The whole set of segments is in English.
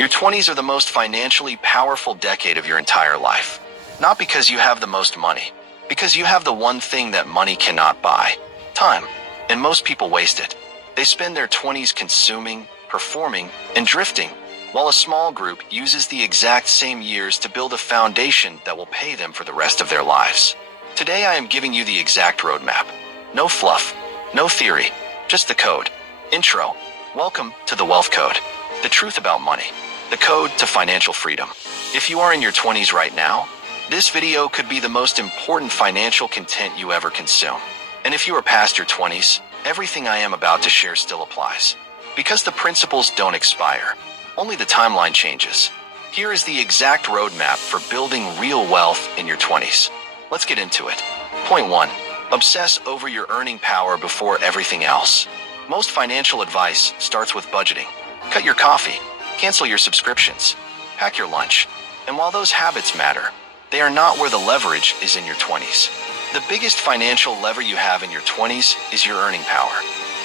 Your 20s are the most financially powerful decade of your entire life. Not because you have the most money, because you have the one thing that money cannot buy: time. And most people waste it. They spend their 20s consuming, performing, and drifting, while a small group uses the exact same years to build a foundation that will pay them for the rest of their lives. Today I am giving you the exact roadmap. No fluff, no theory, just the code. Intro. Welcome to the Wealth Code. The truth about money. The code to financial freedom. If you are in your 20s right now, this video could be the most important financial content you ever consume. And if you are past your 20s, everything I am about to share still applies. Because the principles don't expire, only the timeline changes. Here is the exact roadmap for building real wealth in your 20s. Let's get into it. Point 1. Obsess over your earning power before everything else. Most financial advice starts with budgeting. Cut your coffee. Cancel your subscriptions. Pack your lunch. And while those habits matter, they are not where the leverage is in your 20s. The biggest financial lever you have in your 20s is your earning power.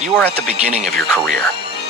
You are at the beginning of your career.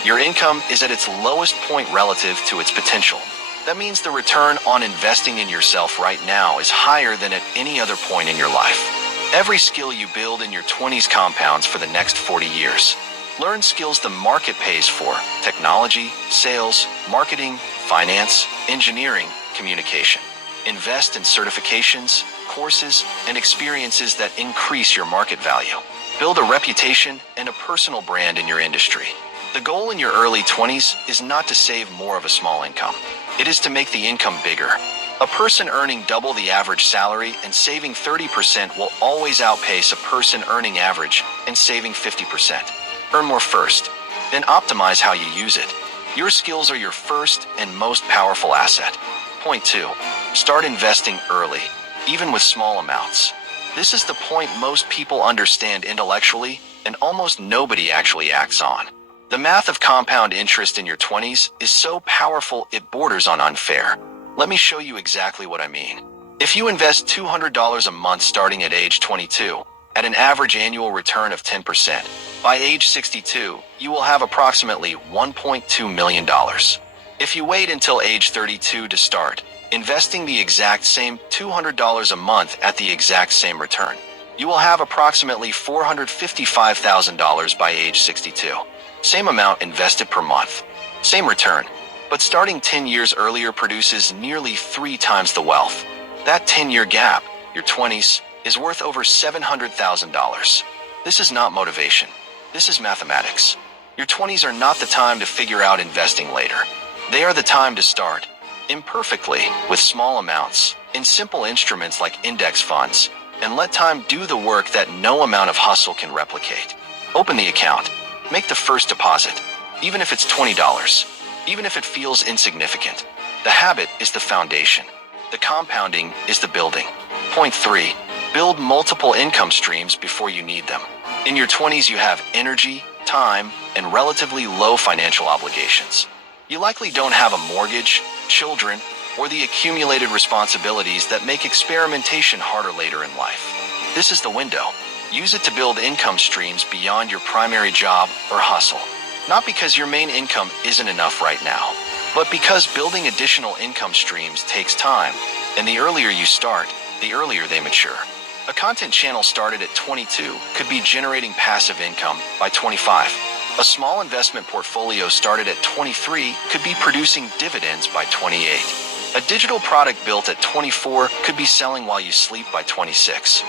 Your income is at its lowest point relative to its potential. That means the return on investing in yourself right now is higher than at any other point in your life. Every skill you build in your 20s compounds for the next 40 years. Learn skills the market pays for: technology, sales, marketing, finance, engineering, communication. Invest in certifications, courses, and experiences that increase your market value. Build a reputation and a personal brand in your industry. The goal in your early 20s is not to save more of a small income. It is to make the income bigger. A person earning double the average salary and saving 30% will always outpace a person earning average and saving 50%. Earn more first, then optimize how you use it. Your skills are your first and most powerful asset. Point 2. Start investing early, even with small amounts. This is the point most people understand intellectually and almost nobody actually acts on. The math of compound interest in your 20s is so powerful it borders on unfair. Let me show you exactly what I mean. If you invest $200 a month starting at age 22, at an average annual return of 10%, by age 62, you will have approximately $1.2 million. If you wait until age 32 to start, investing the exact same $200 a month at the exact same return, you will have approximately $455,000 by age 62. Same amount invested per month, same return, but starting 10 years earlier produces nearly 3 times the wealth. That 10-year gap, your 20s, is worth over $700,000. This is not motivation. This is mathematics. Your 20s are not the time to figure out investing later. They are the time to start, imperfectly, with small amounts, in simple instruments like index funds, and let time do the work that no amount of hustle can replicate. Open the account. Make the first deposit, even if it's $20, even if it feels insignificant. The habit is the foundation. The compounding is the building. Point 3. Build multiple income streams before you need them. In your 20s, you have energy, time, and relatively low financial obligations. You likely don't have a mortgage, children, or the accumulated responsibilities that make experimentation harder later in life. This is the window. Use it to build income streams beyond your primary job or hustle. Not because your main income isn't enough right now, but because building additional income streams takes time, and the earlier you start, the earlier they mature. A content channel started at 22 could be generating passive income by 25. A small investment portfolio started at 23 could be producing dividends by 28. A digital product built at 24 could be selling while you sleep by 26.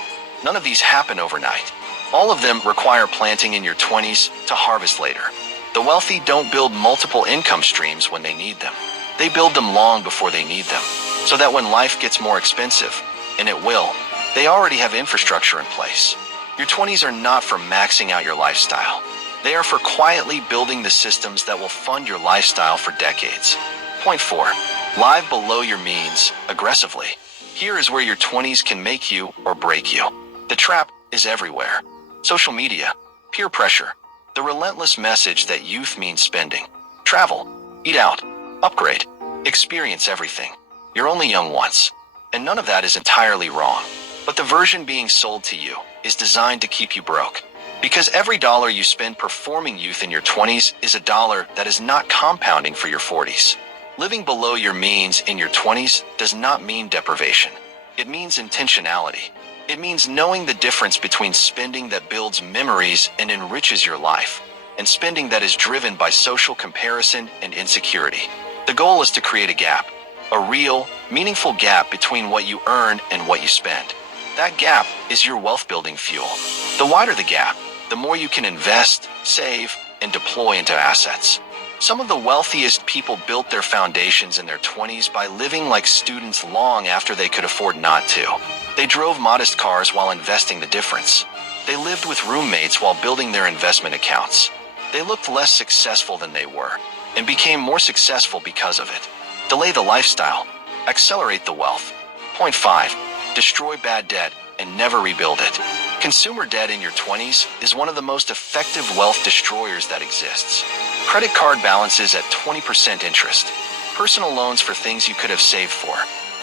None of these happen overnight. All of them require planting in your 20s to harvest later. The wealthy don't build multiple income streams when they need them. They build them long before they need them, so that when life gets more expensive, and it will, they already have infrastructure in place. Your 20s are not for maxing out your lifestyle. They are for quietly building the systems that will fund your lifestyle for decades. Point 4. Live below your means, aggressively. Here is where your 20s can make you or break you. The trap is everywhere. Social media, peer pressure, the relentless message that youth means spending. Travel, eat out, upgrade, experience everything. You're only young once. And none of that is entirely wrong. But the version being sold to you is designed to keep you broke. Because every dollar you spend performing youth in your 20s is a dollar that is not compounding for your 40s. Living below your means in your 20s does not mean deprivation. It means intentionality. It means knowing the difference between spending that builds memories and enriches your life, and spending that is driven by social comparison and insecurity. The goal is to create a gap, a real, meaningful gap between what you earn and what you spend. That gap is your wealth-building fuel. The wider the gap, the more you can invest, save, and deploy into assets. Some of the wealthiest people built their foundations in their 20s by living like students long after they could afford not to. They drove modest cars while investing the difference. They lived with roommates while building their investment accounts. They looked less successful than they were, and became more successful because of it. Delay the lifestyle. Accelerate the wealth. Point 5. Destroy bad debt and never rebuild it. Consumer debt in your 20s is one of the most effective wealth destroyers that exists. Credit card balances at 20% interest. Personal loans for things you could have saved for.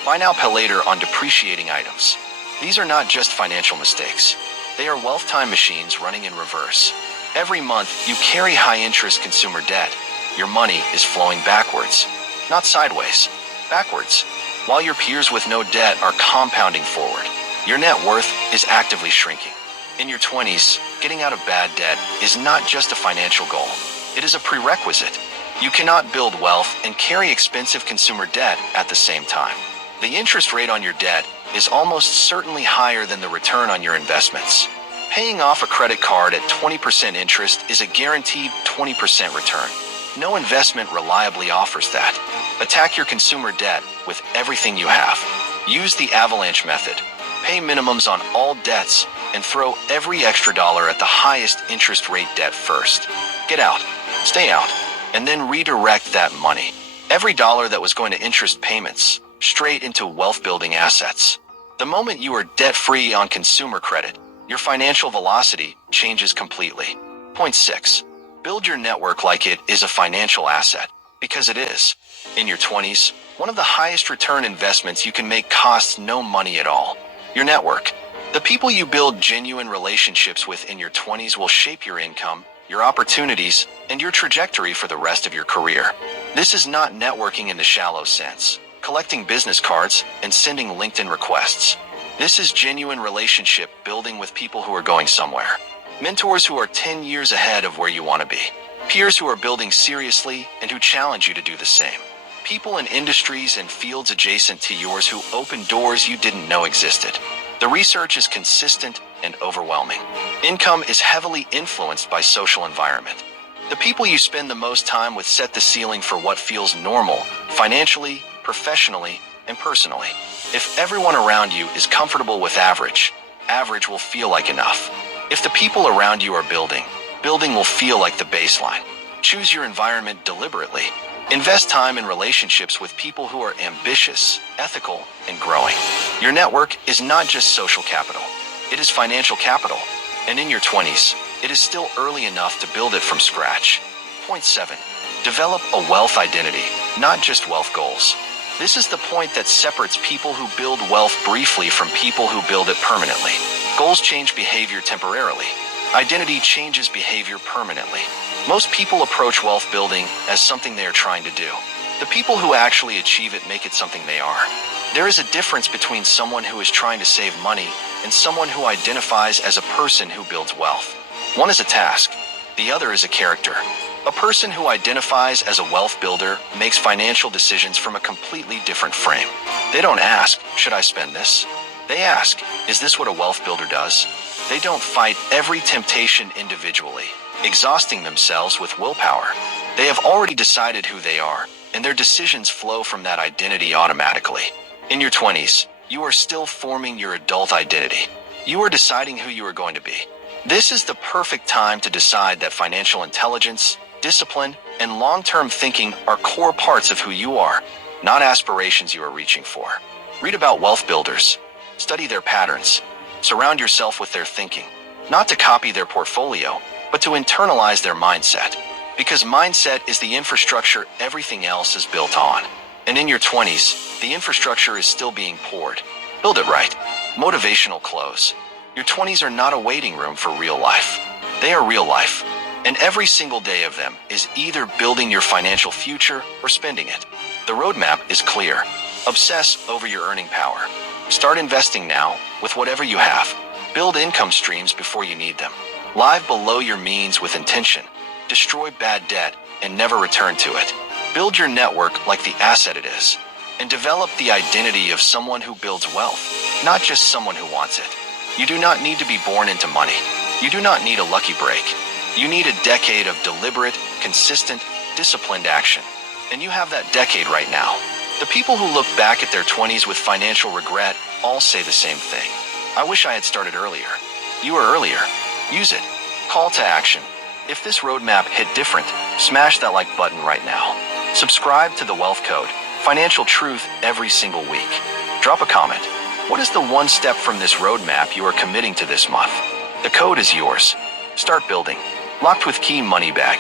Buy now, pay later on depreciating items. These are not just financial mistakes. They are wealth time machines running in reverse. Every month, you carry high-interest consumer debt. Your money is flowing backwards, not sideways, backwards. While your peers with no debt are compounding forward, your net worth is actively shrinking. In your 20s, getting out of bad debt is not just a financial goal. It is a prerequisite. You cannot build wealth and carry expensive consumer debt at the same time. The interest rate on your debt is almost certainly higher than the return on your investments. Paying off a credit card at 20% interest is a guaranteed 20% return. No investment reliably offers that. Attack your consumer debt with everything you have. Use the avalanche method. Pay minimums on all debts and throw every extra dollar at the highest interest rate debt first. Get out, stay out, and then redirect that money. Every dollar that was going to interest payments, straight into wealth-building assets. The moment you are debt-free on consumer credit, your financial velocity changes completely. Point 6. Build your network like it is a financial asset, because it is. In your 20s, one of the highest return investments you can make costs no money at all. Your network. The people you build genuine relationships with in your 20s will shape your income, your opportunities, and your trajectory for the rest of your career. This is not networking in the shallow sense, collecting business cards and sending LinkedIn requests. This is genuine relationship building with people who are going somewhere. Mentors who are 10 years ahead of where you want to be. Peers who are building seriously and who challenge you to do the same. People in industries and fields adjacent to yours who open doors you didn't know existed. The research is consistent and overwhelming. Income is heavily influenced by social environment. The people you spend the most time with set the ceiling for what feels normal, financially, professionally, and personally. If everyone around you is comfortable with average, average will feel like enough. If the people around you are building, building will feel like the baseline. Choose your environment deliberately. Invest time in relationships with people who are ambitious, ethical, and growing. Your network is not just social capital. It is financial capital. And in your 20s, it is still early enough to build it from scratch. Point 7. Develop a wealth identity, not just wealth goals. This is the point that separates people who build wealth briefly from people who build it permanently. Goals change behavior temporarily. Identity changes behavior permanently. Most people approach wealth building as something they are trying to do. The people who actually achieve it make it something they are. There is a difference between someone who is trying to save money and someone who identifies as a person who builds wealth. One is a task, the other is a character. A person who identifies as a wealth builder makes financial decisions from a completely different frame. They don't ask, should I spend this? They ask, is this what a wealth builder does? They don't fight every temptation individually, exhausting themselves with willpower. They have already decided who they are, and their decisions flow from that identity automatically. In your 20s, you are still forming your adult identity. You are deciding who you are going to be. This is the perfect time to decide that financial intelligence, discipline, and long-term thinking are core parts of who you are, not aspirations you are reaching for. Read about wealth builders. Study their patterns. Surround yourself with their thinking, not to copy their portfolio, but to internalize their mindset. Because mindset is the infrastructure everything else is built on. And in your 20s, the infrastructure is still being poured. Build it right. Motivational close. Your 20s are not a waiting room for real life. They are real life. And every single day of them is either building your financial future or spending it. The roadmap is clear. Obsess over your earning power. Start investing now with whatever you have. Build income streams before you need them. Live below your means with intention. Destroy bad debt and never return to it. Build your network like the asset it is. And develop the identity of someone who builds wealth, not just someone who wants it. You do not need to be born into money. You do not need a lucky break. You need a decade of deliberate, consistent, disciplined action. And you have that decade right now. The people who look back at their 20s with financial regret all say the same thing. I wish I had started earlier. You are earlier. Use it. Call to action. If this roadmap hit different, smash that like button right now. Subscribe to The Wealth Code. Financial truth every single week. Drop a comment. What is the one step from this roadmap you are committing to this month? The code is yours. Start building. Locked with key money bag.